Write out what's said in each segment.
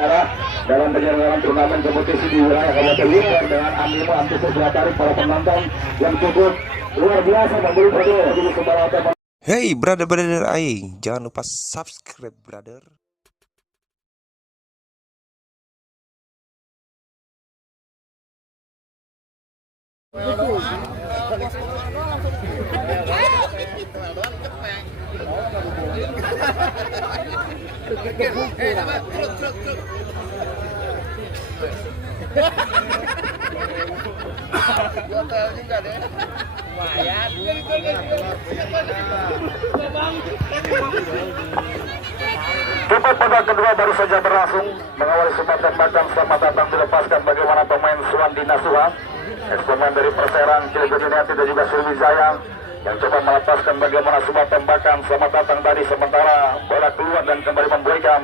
dalam penyelenggaraan turnamen kompetisi di wilayah Kabupaten Luar dengan animo antusias daya tarik para penonton yang cukup luar biasa memberi hadiah di sebuah. Hey brother aing, jangan lupa subscribe brother. Debat babak kedua baru saja berlangsung. Mengawali sebuah tembakan selamat datang dilepaskan bagaimana pemain Suwandi Nasuha, pemain dari Perserang, Cilegon United dan juga Sriwijaya yang coba melepaskan bagaimana sebuah tembakan selamat datang tadi, sementara bola keluar dan kembali memberikan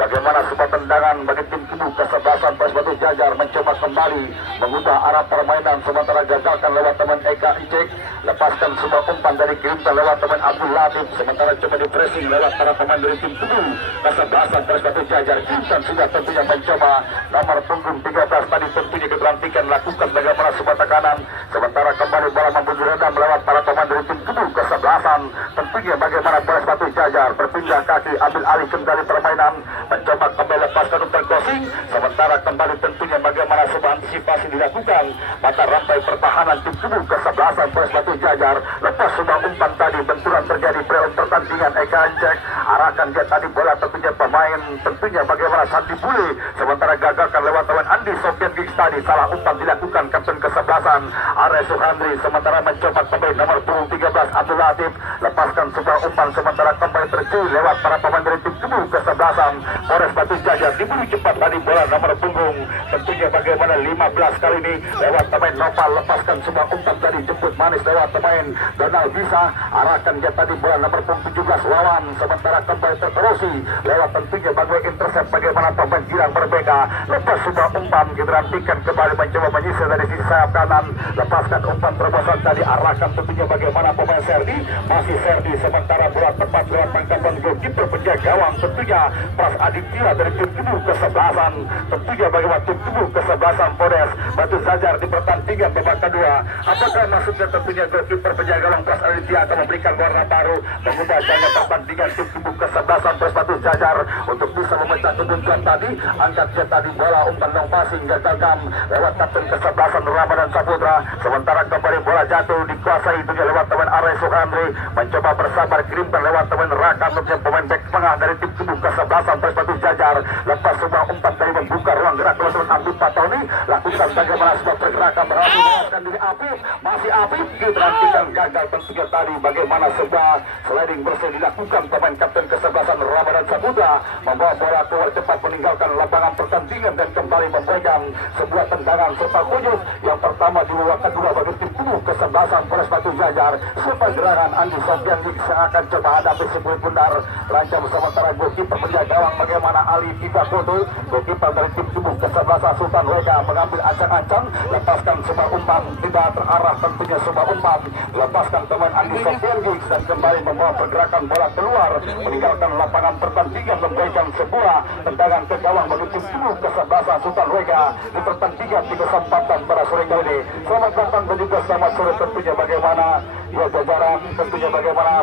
bagaimana sebuah tendangan bagi tim kubu kesebelasan Pers Batu Jajar mencoba kembali mengubah arah permainan, sementara gagalkan lewat teman Eka Icek, lepaskan sebuah umpan dari Kirimta lewat teman Abdul Latif, sementara coba di pressing lewat para pemain dari tim kubu kesebelasan Pers Batu Jajar. Kirimta sudah tentunya mencoba nomor punggung 13 tadi tentunya keterampilan lakukan bagaimana sebuah tekanan, sementara kembali bola membunyi redam lewat para pemain dari tim kubu kesebelasan. Tentunya bagaimana Pers Batu Jajar berpindah kaki ambil alih kendali permainan, mencoba kembali lepaskan untuk crossing, sementara kembali tentunya bagaimana sebuah antisipasi dilakukan mata rantai pertahanan tim kubu kesebelasan Pers Batu Jajar. Lepas sebuah umpan tadi, benturan terjadi pre-on pertandingan. Eka Icek arahkan dia tadi bola tentunya pemain tentunya bagaimana Sandi Bule, sementara gagalkan lewat teman Andi Sofian Gigs tadi, salah umpan dilakukan kapten kesebelasan Are Suhandri, sementara mencoba kembali nomor punggung 13 Abdul Latif, lepaskan sebuah umpan sementara kembali tercuit lewat para pemain dari tim kubu kesebelasan Pers Batu Jajar. Diburu cepat tadi bola nomor punggung tentunya bagaimana 15 kali ini lewat pemain Nopal, lepaskan sebuah umpan tadi jemput manis lewat pemain Donald bisa, arahkan dia tadi bola nomor punggung 17 Wawan, sementara kembali terterusi lewat tentunya bagaimana intercept bagaimana pemain Girang berbeda, lepas sebuah umpan diterantikan kembali mencoba menyisir dari sisi sayap kanan, lepaskan umpan terobosan tadi, arahkan tentunya bagaimana pemain Serdi, masih Serdi, sementara bola tepat lewat tangkapan goalkeeper penjaga gawang tentunya Pras Aditya dari tim kubu kesebelasan. Tentunya bagaimana tim kubu kesebelasan Pores Batu Jajar di pertandingan babak kedua, apakah maksudnya tentunya goalkeeper penjaga gawang Pras Aditya akan memberikan warna baru mengubah jalannya pertandingan tim kubu kesebelasan Pers Batu Jajar untuk bisa memecah kebuntuan tadi, angkat dia tadi bola umpan long passing gagalkan lewat kapten kesebelasan Ramadan Saputra, sementara kembali bola jatuh dikuasai tentunya lewat teman Are Suhandri, mencoba bersabar kirimkan lewat teman Raka tentunya pemain back tengah dari tim kubu kesebelasan Pers Batu Jajar, lepas sebuah umpan dari membuka ruang gerak lewat teman Abdul Patoni, lakukan bagaimana sebuah pergerakan berhasil melewaskan diri Apif, masih Apif diperhatikan gagal tentunya tadi bagaimana sebuah sliding bersih dilakukan pemain kapten kesebelasan Ramadan Saputra, membawa bola keluar cepat meninggalkan lapangan pertandingan dan kembali memberikan sebuah tendangan serta khusus yang pertama di babak kedua bagi tim kubu kesebelasan Pers Batu Jajar. Sebuah gerangan Andi Sofian Gigs yang akan coba hadapi sebuah pundar rancang, sementara goalkeeper penjaga gawang bagaimana Ali Tiga Foto, goalkeeper dari tim kubu kesebelasan Sultan Weka mengambil ancang-ancang, lepaskan sebuah umpan tidak terarah tentunya sebuah umpan, lepaskan teman Andi Sofian Gigs dan kembali membawa pergerakan bola keluar meninggalkan lapangan pertandingan, memberikan sebuah tendangan ke gawang bagi tim kubu kesebelasan Sultan Weka di pertandingan di kesempatan pada sore kali ini. Selamat datang dan juga selamat sore tentunya bagaimana ya jajaran tentunya bagaimana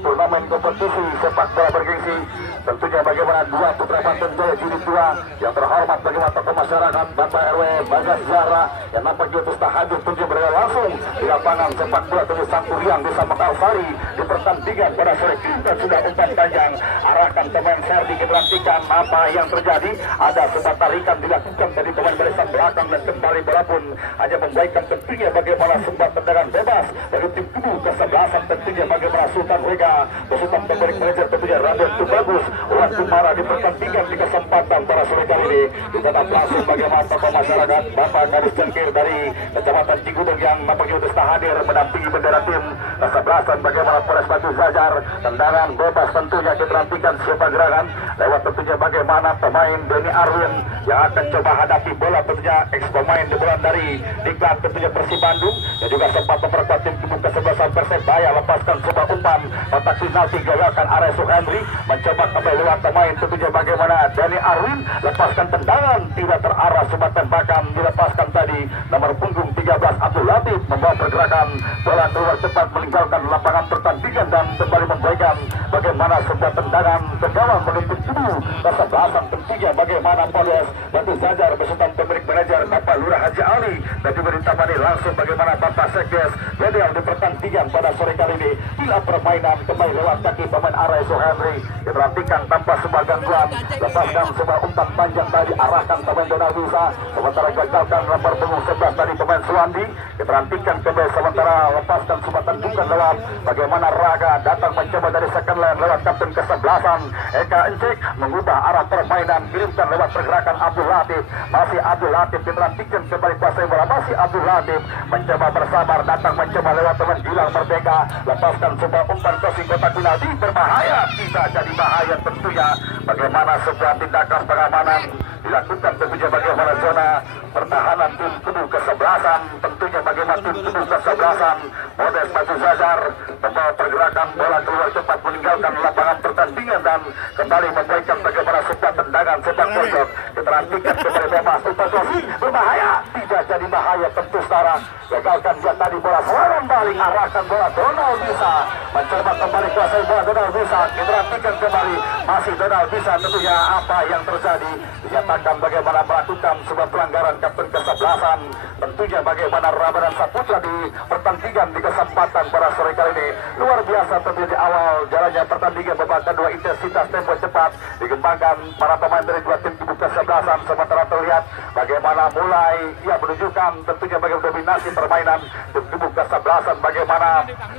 turnamen kompetisi sepak bola bergengsi, tentunya bagaimana dua putra Banten Jaya Jilid 2 yang terhormat bagaimana tokoh masyarakat Bapak RW Bagas Zara yang nampaknya terus hadir tentunya berada langsung di lapangan sepak bola tentunya Sangkuriang Desa Mekarsari di pertandingan pada sore kita sudah umpan panjang, arahkan pemain Serdi diberhentikan, apa yang terjadi, ada sebuah tarikan dilakukan dari pemain barisan belakang dan kembali bola pun hanya membaikkan tentunya bagaimana sebuah tendangan bebas dari tim kubu kesebelasan tentunya bagaimana Sultan Wega besutan pemberi manajer tentunya Raden Tubagus waktu marah di pertandingan di kesempatan para sore kali ini. Kita langsung bagaimana tokoh masyarakat Bapak Kadis Jengkir dari Kecamatan Cigudeg yang nampaknya sudah hadir mendampingi bendera tim kesebelasan bagaimana Pers Batu Jajar, tendangan bebas tentunya diperhatikan siapa gerangan lewat tentunya bagaimana pemain Denny Arwin yang akan coba hadapi bola tentunya ex pemain di bulan dari Diklat tentunya Persib Bandung yang juga sempat memperkuat tim kubu kesebelasan Persebaya, lepaskan sebuah umpan kotak penalti gagalkan Are Suhandri, mencoba kembali lewat pemain tentunya bagaimana Denny Arwin, lepaskan melakukan tendangan tidak terarah, sebuah tembakan dilepaskan tadi. Nomor punggung 13 Abdul Latif membawa pergerakan bola keluar cepat meninggalkan lapangan pertandingan dan kembali memberikan bagaimana sebuah tendangan ke gawang menuju tubuh kesebelasan. Tentunya bagaimana Polres Batu Jajar beserta pemilik manajer Bapak Lurah Haji Ali dan juga ditemani langsung bagaimana Bapak Sekdes Bedel di pertandingan pada sore kali ini. Bila permainan kembali lewat kaki pemain Araiso Henry diperhatikan tanpa sebuah gangguan, lepaskan sebuah umpan panjang tadi arahkan pemain Donald Bisa, sementara gagalkan nomor punggung 11 tadi pemain Suwandi diperhatikan kembali, sementara lepaskan sebuah tentukan lewat bagaimana Raga datang mencoba dari second line lewat kapten kesebelasan Eka Encik mengubah arah permainan, kirimkan lewat pergerakan Abdul Latif. Masih Abdul Latif diperhatikan kembali kuasai bola, masih Abdul Latif mencoba bersabar datang mencoba lewat teman Gilang Merdeka, lepaskan sebuah umpan crossing kotak penalti berbahaya, tidak jadi bahaya tentunya. Bagaimana sebuah tindakan pengamanan dilakukan tentunya bagaimana zona pertahanan tim kubu kesebelasan, tentunya bagaimana tim kubu kesebelasan Polres Batu Jajar membawa pergerakan bola keluar cepat meninggalkan lapangan pertandingan dan kembali memberikan bagaimana sebuah tendangan sepak pojok diperhatikan kembali bebas umpan crossing berbahaya, tidak jadi bahaya tentu sekarang. Gagalkan dia tadi bola serangan balik, arahkan bola Donald Bisa mencoba kembali kuasai bola Donald Bisa, diperhatikan kembali masih Donald Bisa. Tentunya apa yang terjadi dinyatakan bagaimana melakukan sebuah pelanggaran kapten kesebelasan, tentunya bagaimana Ramadan Saputra di pertandingan di kesempatan pada sore kali ini luar biasa. Tentunya di awal jalannya pertandingan babak kedua intensitas tempo cepat dikembangkan para pemain dari dua tim kubu kesebelasan, sementara terlihat bagaimana mulai ia menunjukkan tentunya bagaimana dominasi permainan tim kubu kesebelasan, bagaimana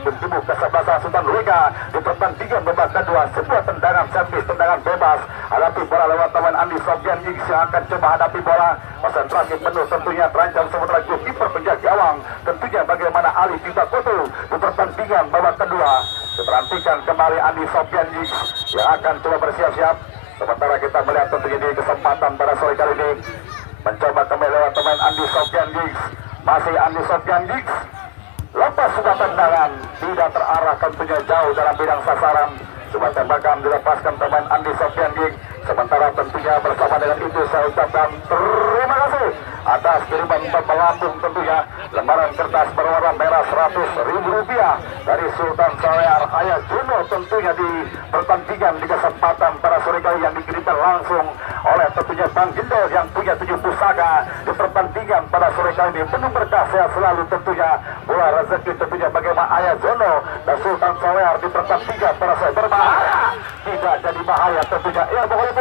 tim kubu kesebelasan Sultan Lega di pertandingan babak kedua sebuah tendangan servis, tendangan bebas hadapi bola lewat teman Andi Sofyan Giggs yang akan coba hadapi bola konsentrasi penuh tentunya terancam, sementara goalkeeper penjaga gawang tentunya bagaimana Ali Tita Koto di pertandingan babak kedua diperhatikan kembali Andi Sofyan Giggs yang akan coba bersiap-siap, sementara kita melihat tentunya di kesempatan pada sore kali ini mencoba kembali lewat teman Andi Sofyan Giggs, masih Andi Sofyan Giggs lepas sebuah tendangan tidak terarah tentunya jauh dalam bidang sasaran, sebuah tembakan dilepaskan teman Andi Sofyan Giggs. Sementara tentunya bersama dengan itu saya ucapkan terima kasih atas kiriman pembelambung tentunya lembaran kertas berwarna merah Rp100.000 dari Sultan Syariah Ayah Juno tentunya di pertandingan di kesempatan pada sore kali yang dikirimkan langsung oleh tentunya Bang Gindo yang punya 7 pusaka di pertandingan pada sore kali ini. Penuh berkah sehat selalu tentunya, bola rezeki tentunya bagaimana Ayah Jono dan Sultan Syariah di pertandingan pada sore berbahaya, tidak jadi bahaya tentunya. Ya pokoknya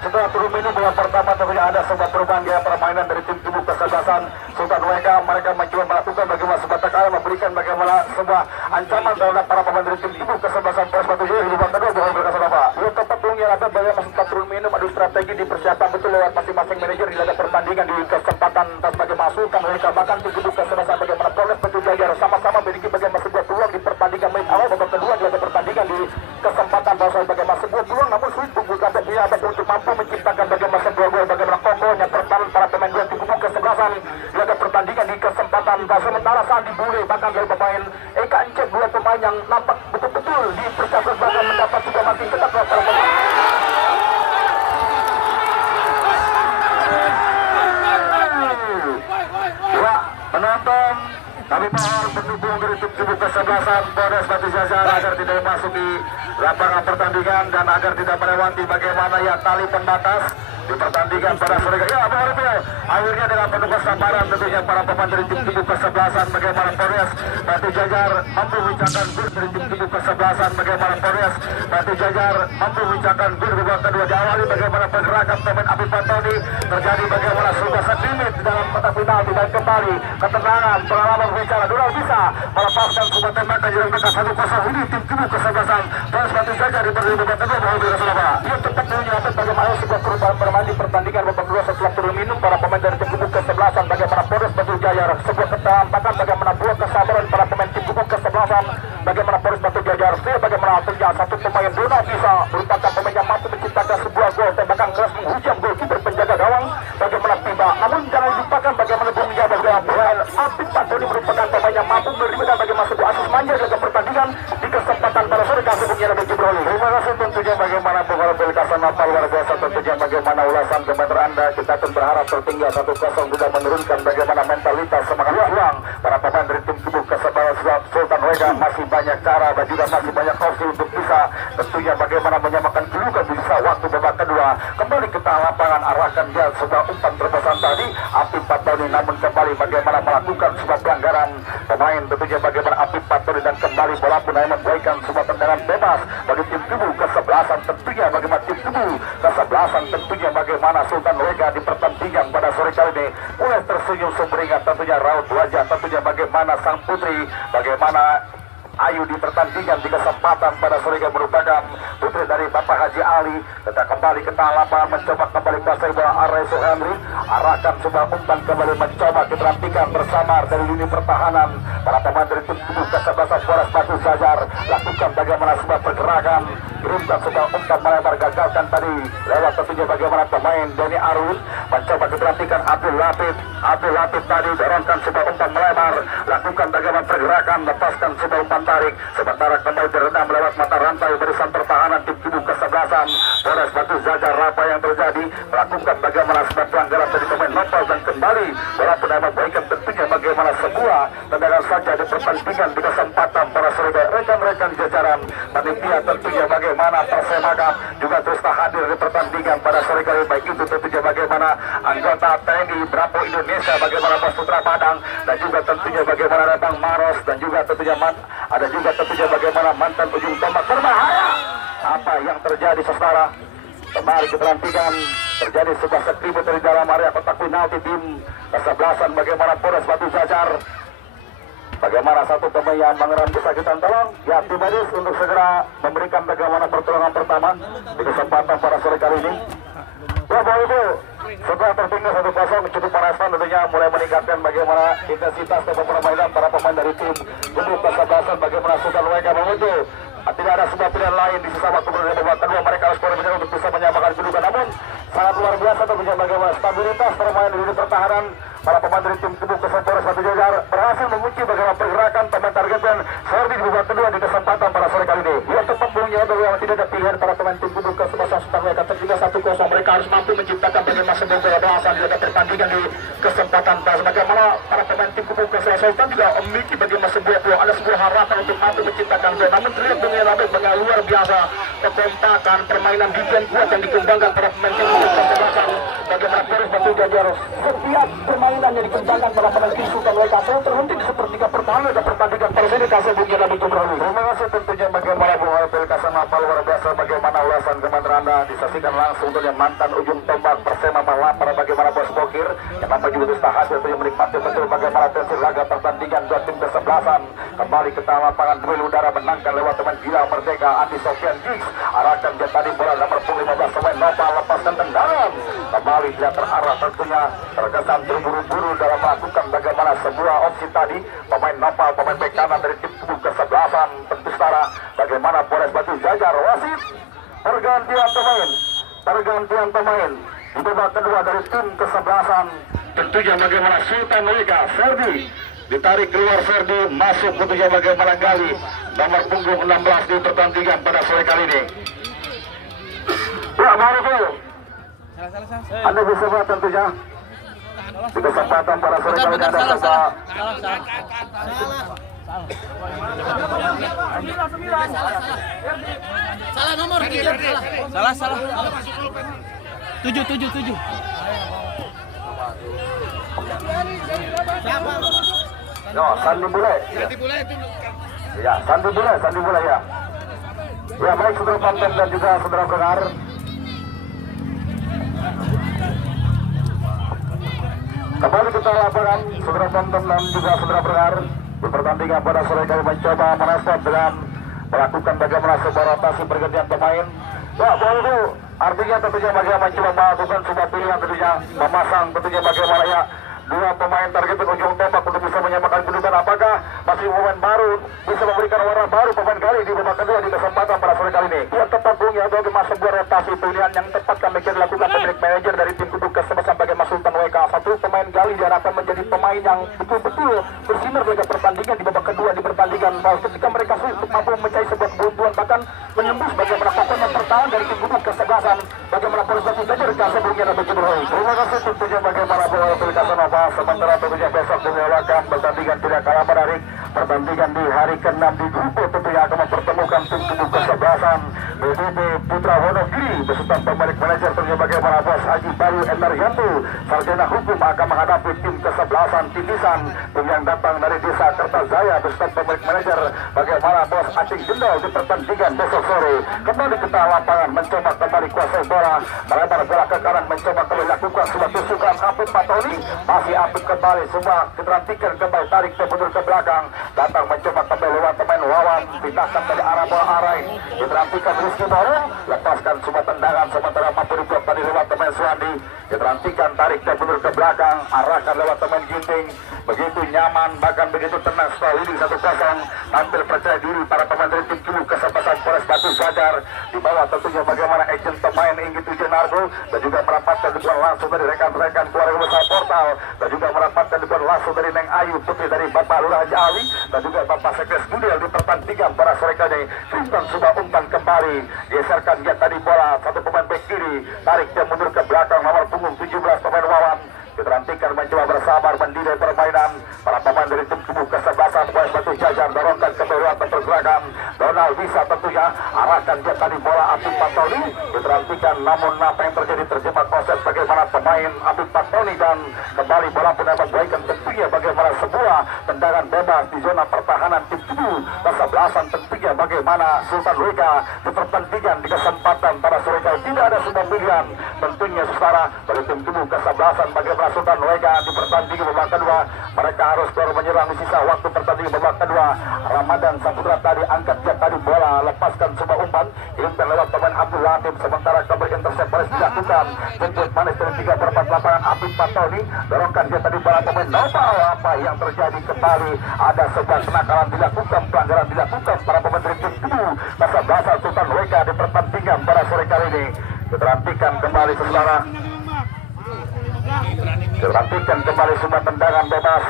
setelah turun minum yang pertama tentunya ada sebuah perubahan gaya permainan dari tim kubu kesebelasan Sultan Wega. Mereka mencoba melakukan bagaimana sebuah tekanan, memberikan bagaimana sebuah ancaman terhadap para pemain dari tim kubu kesebelasan Polres Batu Jajar. Di babak kedua bohong berkasa Bapak. Belum tepat tunggu ada bagaimana sempat turun minum, adu strategi dipersiapkan betul lewat masing-masing manajer di laga pertandingan di kesempatan sebagai masukan mereka bahkan tim kubu kesebelasan bagaimana Polres Batu Jajar sama-sama memiliki bagaimana sebuah peluang di pertandingan menit awal babak kedua di laga pertandingan di kesempatan bahwa bagaimana sebuah peluang namun sulit membuka dia untuk mampu menciptakan bagaimana sebuah gol, bagaimana kokohnya pertahanan para pemain dua tim kubu kesebelasan di laga pertandingan di kesempatan sementara saat dibule bahkan dari pemain Eka Encik, dua pemain yang nampak betul-betul dipersiapkan bahkan mendapat juga masih tetap para pemain. Ya, penonton kami mohon pendukung dari tim kubu kesebelasan Polres Batu Jajar agar tidak memasuki lapangan pertandingan dan agar tidak melewati bagaimana ya tali pembatas di pertandingan pada sore. Ya, akhirnya dengan penuh kesabaran tentunya para pemain dari tim kubu kesebelasan bagaimana Polres Batu Jajar mampu mencetak gol dari tim kubu kesebelasan bagaimana Polres Batu Jajar mampu mencetak gol di babak kedua. Diawali bagaimana pergerakan pemain Abi Pantoni terjadi bagaimana sebuah sedikit dalam kotak penalti dan kembali ketenangan pengalaman bicara Donald Bisa melepaskan sebuah tembakan jarak dekat 1-0 ini tim kubu kesebelasan Polres Batu Jajar di babak kedua bohong berkasa Bapak. Ia cepat menyebabkan bagaimana sebuah perubahan bermain di pertandingan babak kedua setelah turun minum para pemain dari tim kubu kesebelasan bagaimana Polres Batu Jajar sebuah ketampanan bagaimana buah kesabaran para pemain tim kubu kesebelasan bagaimana Polres Batu Jajar bagaimana terjadi satu pemain Donald Bisa merupakan pemain yang mampu menciptakan sebuah gol tembakan keras menghujam goalkeeper penjaga gawang bagaimana tiba namun jangan lupakan bagaimana penjaga gawang Abi Pantoni merupakan pemain yang mampu menerima bagaimana sebuah asis manja dalam pertandingan di kesempatan pada sore kali ini lebih Jibril. Terima kasih tentunya bagaimana beberapa pelikasan napal luar biasa tentunya bagaimana ulasan komentar Anda. Batun berharap tertinggal 1-0 sudah menurunkan bagaimana mentalitas semangat juang para pemain dari tim kubu Kesebelasan Sultan Wega. Masih banyak cara dan juga masih banyak opsi untuk bisa tentunya bagaimana menyamakan kedudukan di sisa waktu babak kedua. Kembali ke tengah lapangan, arahkan dia sebuah umpan terpesan tadi Apip Patoni, namun kembali bagaimana melakukan sebuah pelanggaran pemain tentunya bagaimana Apip Patoni, dan kembali bola pun hanya memberikan sebuah tendangan bebas bagi tim kubu Kesebelasan. Tentunya bagaimana tim kubu Kesebelasan tentunya bagaimana Sultan Wega di pertandingan pada sore kali ini mulai tersenyum sumringah, tentunya raut wajah tentunya bagaimana sang putri, bagaimana Ayu di pertandingan di kesempatan pada sore ini merupakan putri dari Bapak Haji Ali. Kita kembali ke tengah lapangan mencoba kembali kuasai bola Areso Henry, arahkan sebuah umpan kembali mencoba diperhatikan bersama dari lini pertahanan para pemain dari tim kubu Kesebelasan Polres Batu Jajar. Lakukan bagaimana sebuah pergerakan, kirimkan sebuah umpan melebar, gagalkan tadi lewat tentunya bagaimana pemain Deni Arun mencoba diperhatikan Abdul Latif tadi dorongkan sebuah umpan melebar, lakukan bagaimana pergerakan, lepaskan sebuah umpan tarik, sementara kembali direndam lewat mata rantai barisan pertahanan tim kubu Kesebelasan Polres Batu Jajar. Apa yang terjadi, melakukan bagaimana sebuah pelanggaran dari pemain Nopal, dan kembali bola pun memberikan tentunya bagaimana sebuah tendangan saja di pertandingan di kesempatan para sore rekan-rekan jajaran panitia. Tentunya bagaimana Persemaga juga terus hadir di pertandingan pada sore kali, baik itu tentunya bagaimana anggota TNI Bravo Indonesia, bagaimana Mas Putra Padang, dan juga tentunya bagaimana ada Bang Maros, dan juga tentunya ada juga tentunya bagaimana mantan ujung tombak berbahaya. Apa yang terjadi saudara? Kembali kita nantikan terjadi sebuah sekribut dari dalam area kotak penalti tim Kesebelasan bagaimana Polres Batu Jajar. Bagaimana satu pemain yang mengeram kesakitan, tolong ya tim medis untuk segera memberikan bagaimana pertolongan pertama di kesempatan pada sore kali ini. Ya Bapak Ibu, setelah tertinggal 1-0 cukup merespon tentunya mulai meningkatkan bagaimana intensitas tempo permainan para pemain dari tim kubu Kesebelasan bagaimana Sultan Wega menuju. Tidak ada sebuah pilihan lain di sisa waktu berbeda babak kedua, mereka harus benar-benar untuk bisa menyamakan kedudukan. Namun sangat luar biasa tentunya bagaimana stabilitas permainan di pertahanan para pemain dari tim kubu Polres Batu Jajar berhasil mengunci bagaimana pergerakan pemain targetnya Serdi di babak kedua di kesempatan pada sore kali ini. Yang tepat bunyinya bahwa tidak ada pilihan para pemain tim kubu Kesebelasan Sultan Wega. Tertinggal 1-0, mereka harus mampu menciptakan bagaimana sebuah keledasan di pertandingan di kesempatan bagaimana para pemain tim kubu Kesebelasan Sultan juga memiliki bagaimana sebuah peluang, ada sebuah harapan untuk mampu menciptakan gol. Namun terlihat dengan bagaimana luar biasa kekompakan permainan defense kuat yang dikembangkan para pemain tim kubu Kesebelasan bagaimana Polres Batu Jajar. Setiap permainan yang dikembangkan para pemain tim Sultan Wega terhenti di sepertiga pertahanan dan pertandingan pada sini kasih bunyi Nabi Tumrani. Terima kasih tentunya bagaimana Bung Alpil Kasanapa luar biasa bagaimana ulasan kementerian Anda disaksikan langsung dengan mantan ujung tombak Persema Malang para bagaimana Bos Bokir yang namanya juga dusta hasil untuk menikmati betul bagaimana tensi laga pertandingan dua tim Kesebelasan. Kembali ke tengah lapangan duel udara menangkan lewat teman gila Merdeka Andi Sofian Giggs, arahkan dia tadi bola nomor 15 pemain Nopal lepaskan tendangan kembali dia terarah tentunya terkesan terburu-buru dalam melakukan bagaimana sebuah opsi tadi pemain Nopal pemain bek kanan dari tim kubu Kesebelasan. Tentu setara bagaimana Polres Batu Jajar wasit pergantian pemain di babak kedua dari tim Kesebelasan. Tentunya bagaimana Sultan Wega Ferdi ditarik keluar, Ferdi masuk tentunya bagaimana Gali nomor punggung 16 di pertandingan pada sore kali ini. Ya baru itu Anda bisa buat tentunya di kesempatan pada sore kali ini ada salah nomor salah 7 yo Sandi Bule ya Sandi Bule ya baik saudara Panten dan juga saudara pendengar. Kembali kita laporan saudara Panten dan juga saudara pendengar di pertandingan pada sore kali mencoba merespon dengan melakukan bagaimana sebuah rotasi pergantian pemain. Ya baru artinya tentunya bagaimana mencoba melakukan sebuah pilihan tentunya memasang tentunya bagaimana ya dua pemain target ujung tombak untuk bisa menyamakan kedudukan. Apakah masih pemain baru bisa memberikan warna baru pemain Gali di babak kedua di kesempatan pada sore kali ini? Yang tepat bung ya bagaimana sebuah rotasi pilihan yang tepat kami dilakukan pemilik manajer dari tim kubu Kesebelasan bagaimana Sultan Wega. Satu pemain Gali diharapkan menjadi pemain yang betul-betul bersinar pada pertandingan di babak kedua di pertandingan. Ketika mereka sulit mampu mencari sebuah kebutuhan bahkan menembus bagaimana kokohnya pertahanan dari tim kubu Kesebelasan bagaimana Polres Batu Jajar kasih bung ya Nabi Ciberhoi. Terima Terima kasih tentunya bagaimana bola Pelikasan Nova. Sementara tentunya besok dilakukan pertandingan tidak kalah menarik. Pertandingan di hari ke-6 di grup tentunya akan mempertemukan tim tubuh kesebelasan BPB Putra Wonogiri beserta pemilik manajer tentunya bagaimana bos Haji Bayu Endaryanto. Sarjana hukum akan menghadapi tim kesebelasan Titisan tim yang datang dari desa Kertajaya beserta pemilik manajer bagaimana bos Acing Jendol di pertandingan besok sore. Kembali ke lapangan mencoba kembali kuasai bola, melebar bola ke kanan mencoba kembali lakukan sebuah tusukan Apit Patoni, masih Apit kembali semua keterantikan kembali tarik ke mundur ke belakang, datang mencoba kembali lewat pemain Wawan, pindahkan dari arah bola arai, keterantikan Rizky Moro, lepaskan semua tendangan sementara mampu diblok tadi lewat pemain Suwandi, keterantikan tarik ke mundur ke belakang, arahkan lewat pemain Ginting, begitu nyaman bahkan begitu tenang setelah leading 1-0, tampil percaya diri para pemain dari tim Tubuh Kesebelasan Polres Batu Jajar, di bawah tentunya bagaimana action pemain Inggit Ujian Argo dan juga merapatkan dukungan langsung dari rekan-rekan keluarga besar Portal dan juga merapatkan dukungan langsung dari Neng Ayu putri dari Bapak Lurah Haji Ali dan juga Bapak Sekres Budel di pertandingan pada sore kali ini. Simpan sebuah umpan kembali, geserkan dia tadi bola satu pemain bek kiri, tarik dia mundur ke belakang nomor punggung 17 pemain Wawan. Keterantikan mencoba bersabar mendidih permainan para pemain dari tim Tubuh Kesebelasan Polres Batu Jajar dorongkan ke bawah pergerakan. Donald bisa tentunya arahkan dia tadi bola Apit Patoni. Keterantikan namun apa yang terjadi terjebak offset bagaimana pemain Apit Patoni dan kembali bola pun dapat baikkan tentunya bagaimana sebuah tendangan bebas di zona pertahanan tim Tubuh Kesebelasan tentunya bagaimana Sultan Weka di pertandingan di kesempatan pada sore kali tidak ada sebuah pilihan tentunya saudara dari tim Tubuh Kesebelasan bagaimana Sultan Wega di pertandingan babak kedua mereka harus baru menyerang di sisa waktu pertandingan babak kedua. Ramadan Saputra tadi angkat dia tadi bola lepaskan sebuah umpan yang lewat pemain Abdul Latif sementara kembali intercept baris dilakukan jemput manis dari 3/4 lapangan Apit Patoni dorongkan dia tadi bola pemain Nopal. Apa yang terjadi kembali ada sebuah kenakalan dilakukan pelanggaran dilakukan para pemain dari tim Tubuh Kesebelasan Sultan Wega di pertandingan pada sore kali ini. Keterantikan kembali saudara. Keterantikan kembali semua tendangan bebas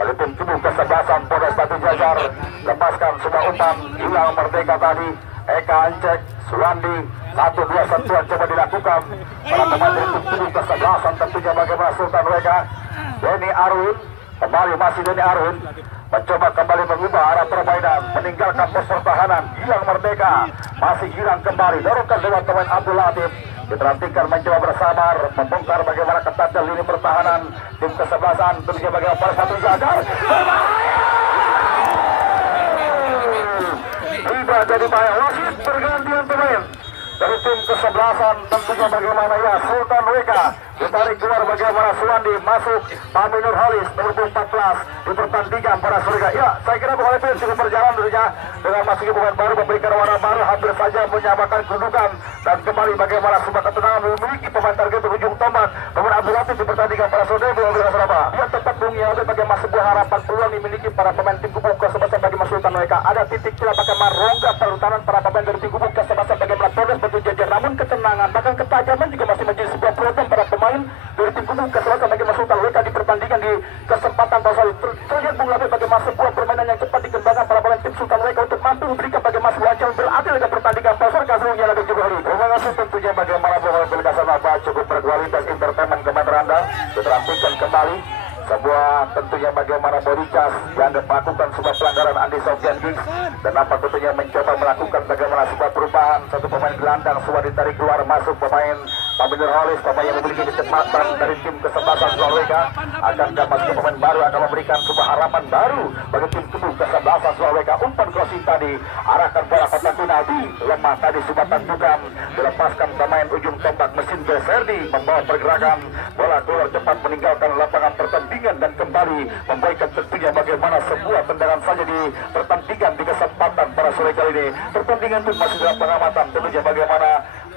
oleh tim Tubuh Kesebelasan Polres Batu Jajar. Lepaskan semua umpan hilang merdeka tadi. Eka Ancek, Suwandi, 1-2 sentuhan coba dilakukan para pemain dari tim Tubuh Kesebelasan tentunya bagaimana Sultan Wega. Denny Arwin kembali masih Denny Arwin mencoba kembali mengubah arah permainan meninggalkan pos pertahanan hilang merdeka masih hilang kembali dorongkan lewat pemain Abdul Latif. Keterantikan mencoba bersabar membongkar bagaimana ketatnya lini pertahanan tim Kesebelasan tentunya bagaimana Polres Batu Jajar tidak jadi bahaya wasit pergantian pemain dari tim Kesebelasan tentunya bagaimana ya Sultan Weka ditarik keluar bagaimana Suwandi masuk Pami Nurhalis nomor 14 di pertandingan pada sore. Ya saya kira bukan itu cukup berjalan tentunya dengan masuknya pemain baru memberikan warna baru hampir saja menyamakan kedudukan dan kembali bagaimana sebuah ketenangan memiliki pemain target berujung tombak pemain Abdul Latif di pertandingan pada sore dia tetap mengiakan bagaimana sebuah harapan peluang dimiliki para pemain tim Tubuh Kesebelasan bagi Sultan Weka. Ada titik celah bagaimana rongga perutanan para pemain dari tim Tubuh Kesebelasan bagaimana Polres Batu Jajar namun ketenangan bahkan ketajaman juga masih menjadi sebuah problem para pemain dari tim Tubuh Kesebelasan bagaimana Sultan Weka di pertandingan di kesempatan pasal terlihat mengalami bagaimana sebuah permainan yang cepat dikembangkan para pemain tim Sultan Weka untuk mampu memberikan bagaimana sebuah yang beradil dalam pertandingan pasal kasusnya lagi juga hari. Terima kasih tentunya bagaimana bola Pelikasan Nova cukup berkualitas entertainment kepada Anda. Diterantikan kembali sebuah tentunya bagaimana Boricas yang melakukan sebuah pelanggaran Andi Sofian Giggs dan apa tentunya mencoba melakukan bagaimana sebuah perubahan satu pemain gelandang sudah ditarik keluar masuk pemain Pamir Holis pemain yang memiliki kecepatan dari tim Kesebelasan Sulawesi akan dapat pemain baru akan memberikan sebuah harapan baru bagi tim Tubuh Kesebelasan Sulawesi. Umpan crossing tadi arahkan bola kotak penalti lemah tadi sebuah tandukan dilepaskan pemain ujung tombak mesin Beserdi membawa pergerakan bola keluar cepat meninggalkan lapangan pertandingan dan kembali memberikan tentunya bagaimana sebuah tendangan saja di pertandingan di kesempatan pada sore kali ini. Pertandingan itu masih dalam pengamatan tentunya bagaimana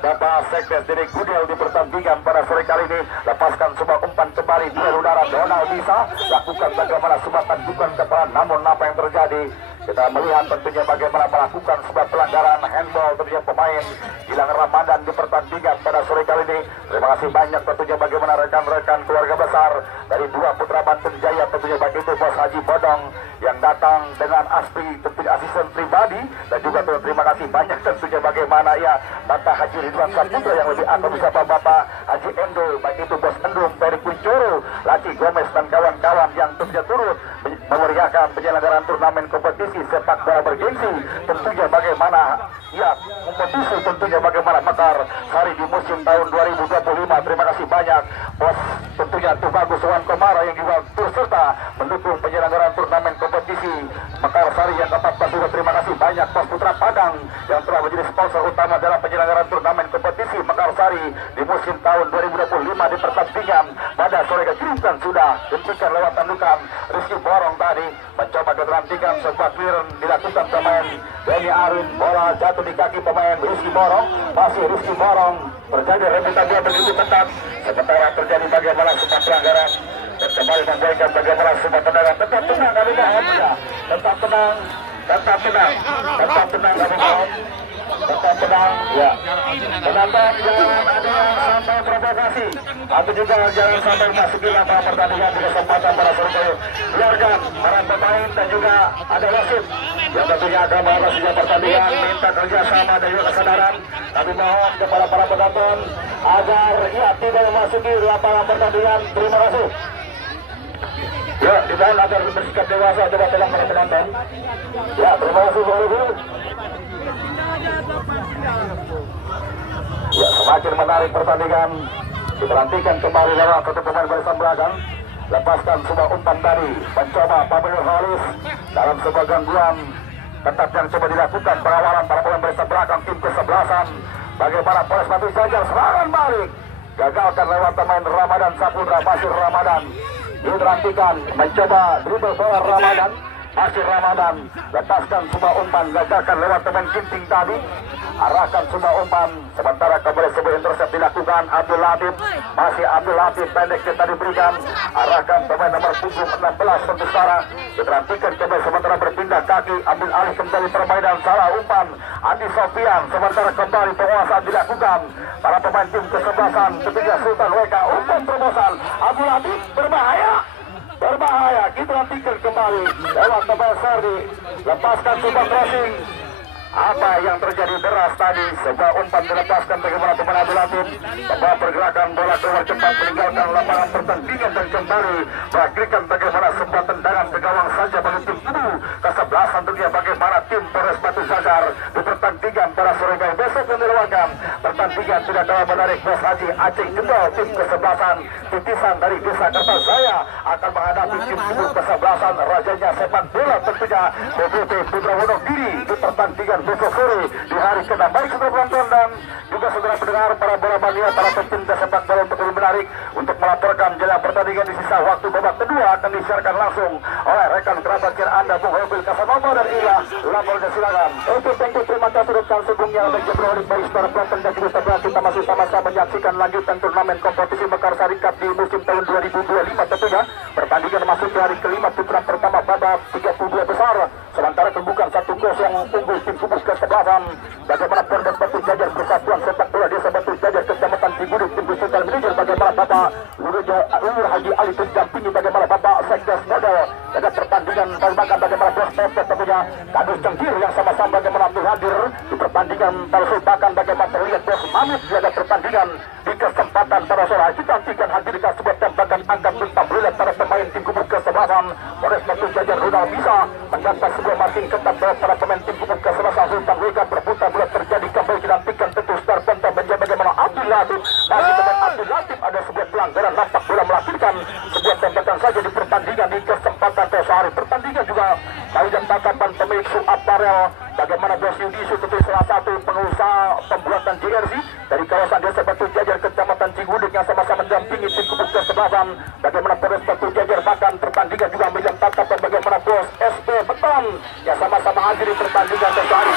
Bapak Sekdes Dedek Gudel di pertandingan pada sore kali ini. Lepaskan sebuah umpan kembali di udara Donald bisa lakukan bagaimana sebuah tandukan kepala namun apa yang terjadi kita melihat tentunya bagaimana melakukan sebuah pelanggaran handball tentunya pemain Gilang Ramadan di pertandingan pada sore kali ini. Terima kasih banyak tentunya bagaimana rekan-rekan keluarga besar dari dua putra Banten Jaya tentunya baik itu Bos Haji Bodong yang datang dengan aspi tentunya asisten pribadi, dan juga terima kasih banyak tentunya bagaimana ya Bapak Haji Ridwan Saputra yang lebih atau bisa Bapak Haji Endo, baik itu Bos Endung, Peri Kuncoro, Laki Gomez dan kawan-kawan yang tentunya turut memeriahkan penyelenggaraan turnamen kompetisi sepak bola bergengsi tentunya bagaimana ya kompetisi tentunya bagaimana Mekar Sari di musim tahun 2025. Terima kasih banyak Bos tentunya Tubagus Wan Komara yang juga turut serta mendukung penyelenggaraan turnamen kompetisi Mekar Sari yang ke-14 juga. Terima kasih banyak Bos Putra Padang yang telah menjadi sponsor utama dalam penyelenggaraan turnamen kompetisi Mekar Sari di musim tahun 2025 di pertandingan pada sore kejutan sudah dihentikan lewat tandukan Rizky Borong tadi mencoba keterantikan sebuah clearance dilakukan pemain Benny Arin, bola jatuh di kaki pemain Rizky Borong, masih Rizky Borong terjadi rebutan dia begitu ketat sementara terjadi bagaimana sebuah pelanggaran dan kembali memberikan bagaimana sebuah tendangan. Tetap tenang kami mohon ya, tetap tenang kami mohon, tetap tenang ya. Penonton jangan ada yang sampai provokasi atau juga jangan sampai masuki lapangan pertandingan di kesempatan para survei. Biarkan para pemain dan juga ada wasit yang tentunya akan mengawasi pertandingan minta kerjasama dan juga kesadaran. Kami mohon kepada para penonton agar ya tidak memasuki lapangan pertandingan. Terima kasih. Ya, dimohon agar bersikap dewasa coba tolong para penonton. Ya, terima kasih Bro. Ya, semakin menarik pertandingan. Diperhentikan kembali lewat satu pemain barisan belakang. Lepaskan sebuah umpan tadi. Mencoba Pablo Halis dalam sebuah gangguan ketat yang coba dilakukan pengawalan para pemain barisan belakang tim ke-11an. Bagaimana Polres Batu Jajar serangan balik. Gagalkan lewat pemain Ramadan Saputra, masih Ramadan. Diperhentikan mencoba dribble bola Ramadan. Masih Ramadan, lepaskan semua umpan, gagalkan lewat pemain Ginting tadi. Arahkan semua umpan, sementara kembali sebuah intercept dilakukan Abdul Latif. Masih Abdul Latif, pendek kita diberikan. Arahkan pemain nomor 16 tentu Sarah. Diperhatikan kembali sementara berpindah kaki, ambil alih kembali permainan salah umpan Andi Sofian. Sementara kembali penguasaan dilakukan para pemain tim ke-11an tentunya Sultan WK. Umpan terobosan Abdul Latif berbahaya, kita nantikan kembali lewat tebal Sardi, lepaskan coba crossing. Apa yang terjadi deras tadi, sebuah umpan dilepaskan bagaimana pemain Abdul Latif membawa pergerakan bola keluar cepat meninggalkan lapangan pertandingan dan kembali mengakhirkan bagaimana sebuah tendangan ke gawang saja bagi tim kubu ke-11 tentunya bagaimana tim Polres Batu Jajar di pertandingan pada sore hari besok yang dilakukan. Pertandingan tidak kalah menarik. Bos Haji Aceh Jendol tim ke-11an titisan dari Desa Kertajaya akan menghadapi tim kubu ke-11an rajanya sepak bola tentunya BPP Putra Wonogiri di pertandingan besok sore di hari ke-6. Baik saudara penonton dan juga saudara pendengar para bola mania, para pecinta sepak bola untuk lebih menarik untuk melaporkan jelang pertandingan di sisa waktu babak kedua akan disiarkan langsung oleh rekan kerabat kira Anda Bung Hobil Kasanova dan Ila lapornya silakan. Oke, thank you, terima kasih rekan sebelumnya baik Jebrolik baik saudara penonton dan juga saudara kita masih sama-sama menyaksikan lanjutan turnamen kompetisi Mekar Sari Cup di musim tahun 2025 tentunya. Pertandingan masuk ke hari kelima putaran pertama babak 32 besar. Sementara kebukaan 1-0 unggul tim kubus ke-11an. Bagaimana Polres Batu Jajar Persatuan Sepak Bola Desa Batu Jajar Kecamatan Cigudik tim Sultan Manajer bagaimana Bapak Nur Haji Ali didampingi bagaimana Bapak Sekdes Model. Ada pertandingan bahkan bagaimana Bos Popet tentunya Kadus Cengkir yang sama-sama bagaimana hadir di pertandingan palsu, bahkan bagaimana terlihat Bos Mamit ada pertandingan di kesempatan pada sore hari. Kita nantikan hadirkan sebuah tembakan angkat bintang brilliant para pemain tim kubus ke-11an Polres Batu Jajar Ronald bisa mendapat sebuah marking ketat para pemain tim kubus ke-11an Sultan WK berputar bola terjadi kembali dinantikan tentu star pentas menjadi bagaimana Abdul Latif. Bagi pemain Abdul Latif ada sebuah pelanggaran nampak bola melahirkan sebuah tembakan saja di pertandingan di kesempatan sehari. Pertandingan juga kali dan tangkapan pemilik Aparel bagaimana Bos Yudi Sututi salah satu pengusaha pembuatan jersey dari kawasan Desa Batu Jajar Kecamatan Cigudik yang sama-sama mendampingi tim kubus ke-11an bagaimana Polres Batu Jajar. Bahkan pertandingan juga ambil tangkapan bagaimana Bos SP Beton yang sama-sama hadir di pertandingan sehari.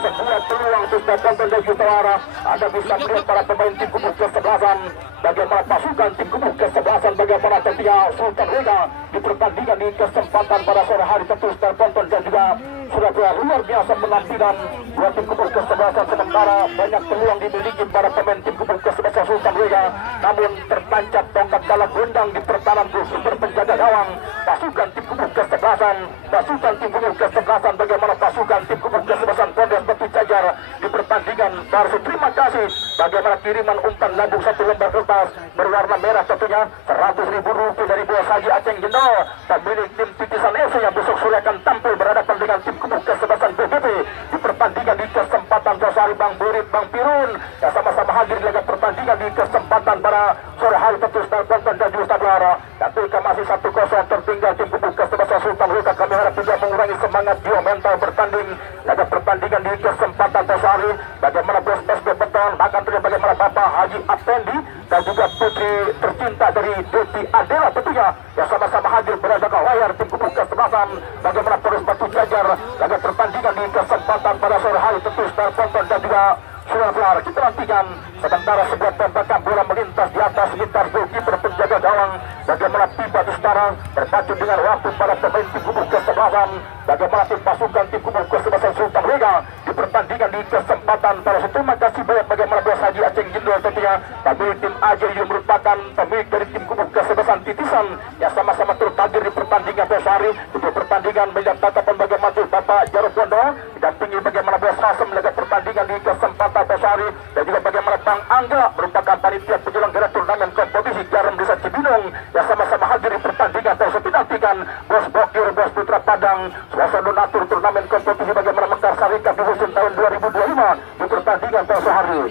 Sebuah melihat peluang untuk tonton dan utara. Anda bisa melihat para pemain tim kubu kesebelasan, bagaimana pasukan tim kubu kesebelasan, bagaimana tentunya Sultan Rega di pertandingan di kesempatan pada sore hari. Tentu tonton dan juga sudah luar biasa penampilan dua tim kubu kesebelasan, sementara banyak peluang dimiliki para pemain tim kubu kesebelasan Sultan Rega, namun tertancap tongkat dalam gondang di pertahanan super penjaga gawang pasukan tim kubu kesebelasan. Pasukan tim kubu kesebelasan, bagaimana pasukan tim kubu kesebelasan Pondes Batu Jajar di pertandingan Barsu. Terima kasih bagaimana kiriman umpan lambung satu lembar kertas berwarna merah tentunya Rp100.000 dari Bos Haji Aceng Jendol, pemilik tim Titisan FC yang besok sore akan tampil berhadapan dengan tim kubu kesebelasan BBP di pertandingan di kesempatan sore. Bang Burit, Bang Pirun yang sama-sama hadir di laga pertandingan di kesempatan pada sore hari. Tentu tonton dan juga saudara, ketika masih 1-0 tertinggal tim kubu kesebelasan Sultan Rega, kami harap tidak mengurangi semangat jiwa mental bertanding laga pertandingan di kesempatan sore. Bagaimana Bos SB Beton, bahkan terlihat bagaimana Bapak Haji Afendi dan juga putri tercinta dari Deti Adela tentunya yang sama-sama hadir berada di layar tim kubu kesebelasan. Bagaimana Pondes Batu Jajar laga pertandingan di kesempatan pada sore hari. Tentu tonton dan juga suara kita nantikan sementara sebuah tembakan bola melintas di atas lintas goalkeeper penjaga gawang. Bagaimana tiba di sekarang berpacu dengan waktu para pemain tim kubu kesebelasan. Bagaimana tim pasukan tim kubu kesebelasan Sultan Rega di pertandingan di kesempatan pada satu. Terima kasih banyak bagaimana Bos Haji Aceng Jendol tentunya pemilik tim AJ yang merupakan pemilik dari tim kubu kesebelasan Titisan yang sama-sama turut hadir di pertandingan hari. Untuk pertandingan melihat tatapan bagaimana Bapak Jarod Wondo didampingi bagaimana Bos Rasem melihat pertandingan di kesempatan hari, dan juga bagaimana Bang Angga merupakan panitia penyelenggara turnamen kompetisi Jarum Desa Cibinong yang sama-sama hadir di pertandingan tersebut. Dinantikan Bos Bokir, Bos Putra Padang, suasana donatur turnamen kompetisi bagaimana Mekar Sarika di musim tahun 2025 di pertandingan hari.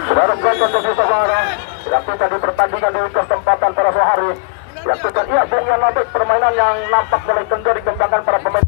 Saudara penonton dan saudara, dilakukan di pertandingan di kesempatan pada sore hari. Dilakukan Bung Yan Nabek, permainan yang nampak mulai kendor dikembangkan para pemain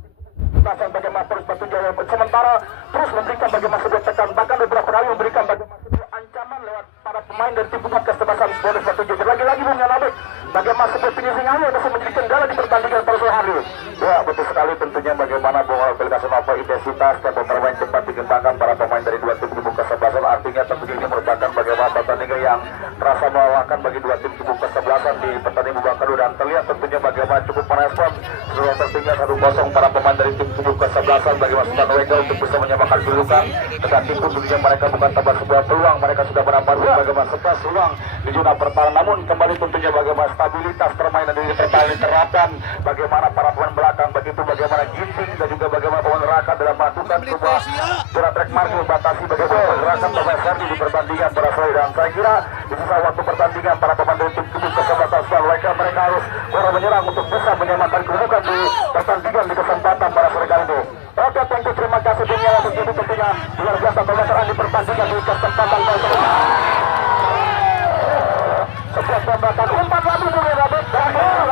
bagaimana terus Batu Jaya sementara terus memberikan bagaimana sebuah tekan, bahkan beberapa kali memberikan bagaimana sebuah ancaman lewat para pemain dari tim kubu kesebelasan Pondes Batu Jaya. Lagi-lagi Bung Yan Nabek bagaimana sebuah finishing hanya bisa menjadi kendala di pertandingan pada sore hari. Ya betul sekali, tentunya bagaimana bola aplikasi nova intensitas tempo bermain cepat dikembangkan para pemain dari dua tim kubu kesebelasan. Artinya tentunya ini merupakan bagaimana pertandingan yang terasa melelahkan bagi dua tim kubu kesebelasan di pertandingan babak kedua, dan terlihat tentunya bagaimana cukup merespon setelah tertinggal 1-0 para pemain dari tim kubu kesebelasan bagaimana Sultan Rega untuk bisa menyamakan kedudukan. Tetapi tentunya mereka bukan tambah sebuah peluang, mereka sudah mendapatkan bagaimana 11 peluang di zona pertahanan. Namun kembali tentunya bagaimana stabilitas permainan dari pertahanan diterapkan, bagaimana para pemain belakang begitu, bagaimana Ginting dan juga bagaimana pemain Raka dalam melakukan sebuah track mark membatasi bagaimana pergerakan pemain Serdi di pertandingan pada sore. Dan saya kira di sisa waktu pertandingan para pemain dari tim kubu kesebelasan mereka harus menyerang untuk bisa menyamakan kedudukan di pertandingan di kesempatan pada sore kali ini. Oke, tentu terima kasih dunia untuk itu tentunya luar biasa pembahasan di pertandingan di kesempatan kali ini. Sebuah tembakan umpan lagi Bung Rabek,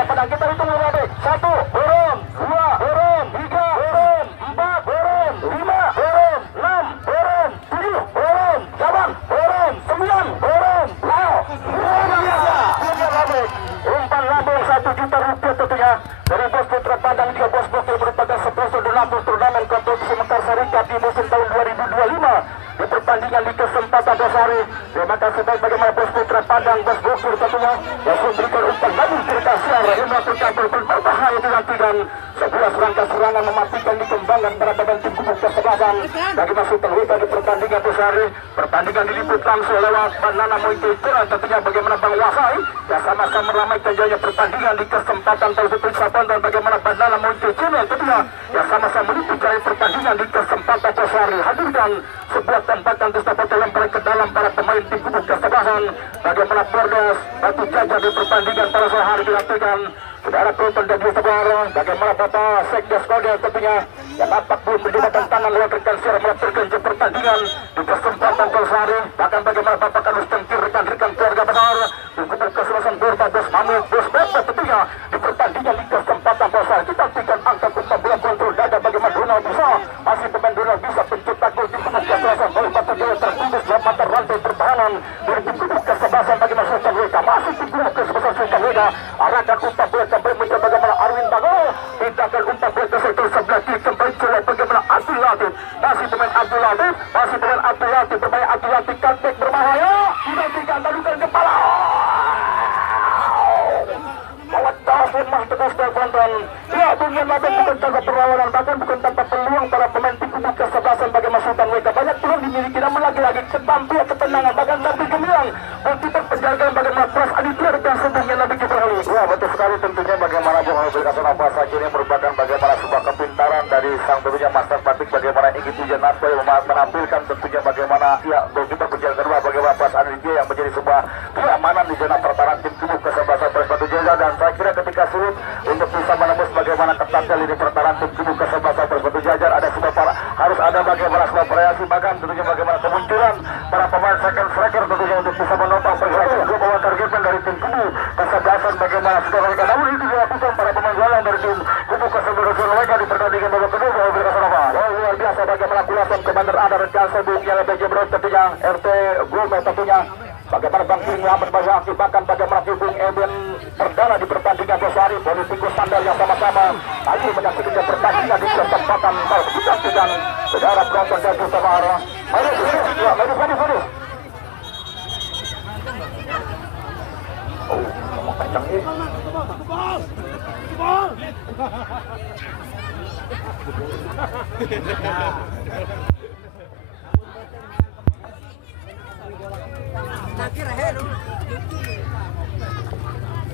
pada kita itu Bung Rabek. 1 burung, 2 burung, 3 burung, 4 burung, 5 burung, 6 burung, 7 burung, 8 burung, 9 burung. Wow, luar biasa Bung Rabek. Umpan lambung Rp1 juta tentunya dari Bos Putra Padang juga Bos Bokir merupakan sponsor donatur turnamen kompetisi Mekar Sarika di musim tahun 2025 di pertandingan di kesempatan hari. Terima kasih baik bagaimana Bos Putra Padang, Bos Bokir tentunya yang memberikan umpan lambung cerita siar yang melakukan berbahaya dinantikan sebuah serangan mematikan dikembangkan pada badan tim kubu kesebelasan bagi masuk terlibat di pertandingan hari. Pertandingan diliput langsung lewat Banana Mointe Jalan tentunya bagaimana Bang Wasai yang sama-sama meramaikan jaya pertandingan di kesempatan tersebut. Dan bagaimana Banana Mointe Jalan tentunya yang sama-sama meliput jaya pertandingan di kesempatan hari. Hadirkan sebuah tembakan Gustavo lempar ke dalam para pemain tim kubu kesebelasan bagaimana Pondes Batu Jajar di pertandingan pada sore hari dilakukan. Saudara penonton dan juga saudara, bagaimana Bapak Sekdes Kodel tentunya yang nampak belum menjadikan tangan lewat rekan siar melaporkan pertandingan di kesempatan hari. Bahkan bagaimana Bapak Kanus Tengkir rekan-rekan keluarga besar kubu kesebelasan Borba, Bos Mamut, Bos Bebe tentunya di pertandingan di kesempatan hari. Kita berikan angka kumpa bola kontrol dada bagaimana Donald bisa masih pemain Donald bisa pencetak gol tim kubu kesebelasan oleh Batu Jaya terputus dalam mata rantai pertahanan dari tim kubu kesebelasan bagaimana Sultan Sabungnya Labeng bukan tanpa perlawanan, bahkan bukan tanpa peluang para pemain tim kubu kesebelasan bagaimana Sultan WK. Banyak peluang dimiliki, namun lagi-lagi ketampil ketenangan, bahkan tampil gemilang. Goalkeeper penjagaan bagaimana Pras Aditya dan Sabungnya Labeng berhalu. Ya betul sekali, tentunya bagaimana Bung memberikan nafas akhirnya merupakan bagaimana sebuah kepintaran dari sang tentunya Master Batik, bagaimana Ingin Tujan Naswa yang menampilkan tentunya bagaimana ya goalkeeper penjagaan kedua bagaimana Pras Aditya yang menjadi sebuah keamanan di zona pertahanan tim kubu kesebelasan Pres Batu Jaja. Dan saya kira ketika sulit untuk bisa menembus bagaimana ketatnya lini pertahanan tim kubu kesebelasan Pres Batu Jajar, ada sebuah harus ada bagaimana sebuah variasi, bahkan tentunya bagaimana kemunculan para pemain second striker tentunya untuk bisa menopang pergerakan dua pemain targetman dari tim kubu kesebelasan bagaimana sudah mereka. Namun itu dilakukan para pemain jalan dari tim kubu kesebelasan mereka di pertandingan babak kedua. Luar biasa bagaimana kulasan Komander Ada dan Sebung yang lebih jebret tentunya RT Gomez tentunya. Bagaimana Bang King Muhammad Bazaki, bahkan bagaimana Bung Eben perdana di pertandingan Bosari, politikus sandal yang sama-sama lagi menyaksikan pertandingan di kesempatan kita dengan saudara penonton dan bersama arah. Mari. Oh, ngomong kencang nih.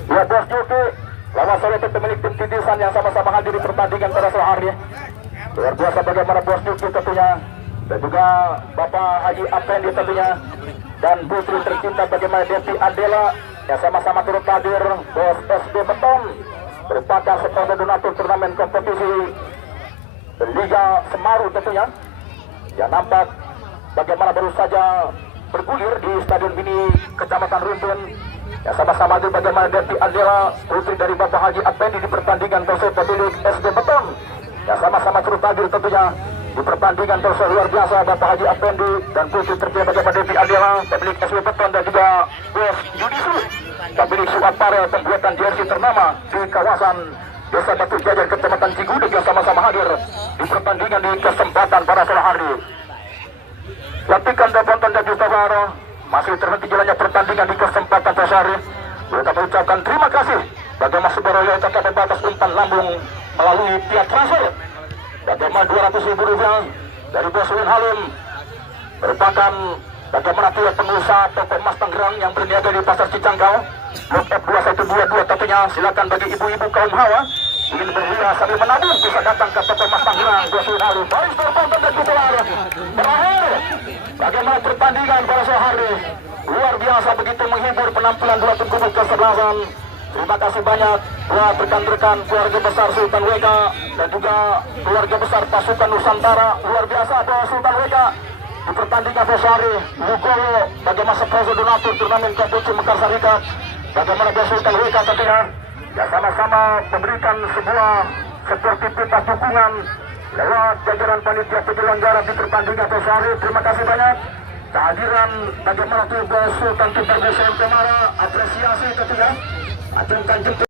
Ya Bos Juki, lawan sore pemilik tim titisan yang sama-sama hadir di pertandingan pada sore hari. Luar biasa bagaimana Bos Juki tentunya, dan juga Bapak Haji Afendi tentunya, dan putri tercinta bagaimana Devi Adela yang sama-sama turut hadir. Bos SD Beton merupakan sponsor donatur turnamen kompetisi Liga Semaru tentunya, yang nampak bagaimana baru saja bergulir di Stadion Mini Kecamatan Rumpun. Ya sama-sama hadir bagaimana Devi Adela putri dari Bapak Haji Afendi di pertandingan tersebut pemilik SD Beton. Ya sama-sama turut hadir tentunya di pertandingan tersebut. Luar biasa Bapak Haji Afendi dan putri tercinta bagaimana Devi Adela pemilik SD Beton, dan juga Bos Yudisu pemilik suap parel pembuatan jersey ternama di kawasan Desa Batu Jajar Kecamatan Cigudeg yang sama-sama hadir di pertandingan di kesempatan pada sore hari. Latihan dan tonton dan juta baru masih terhenti jalannya pertandingan di kesempatan Tosari. Kita mengucapkan terima kasih bagaimana sebuah yang tetap membatas umpan lambung melalui via transfer. Bagaimana 200.000 rupiah dari Bos Win Halim merupakan bagaimana pihak pengusaha toko emas Tangerang yang berniaga di Pasar Cicangkau Blok F2122 tentunya. Silakan bagi ibu-ibu kaum hawa ingin berwira sambil menabung bisa datang ke toko emas Tangerang Bos Win Halim. Baik tertonton dan kita berakhir bagaimana pertandingan pada sore hari. Luar biasa begitu menghibur penampilan dua tim kubu kesebelasan. Terima kasih banyak buat rekan-rekan keluarga besar Sultan WK dan juga keluarga besar pasukan Nusantara. Luar biasa bahwa Sultan WK di pertandingan Bosari Lugowo bagaimana sponsor donatur turnamen kompetisi Mekar Serikat. Bagaimana bahwa Sultan WK tentunya ya sama-sama memberikan sebuah seperti pita dukungan lewat jajaran panitia penyelenggara di pertandingan Bosari. Terima kasih banyak kehadiran bagaimana tuh Bos Sultan Super Bosari Temara, apresiasi tentunya. Acungkan jempol.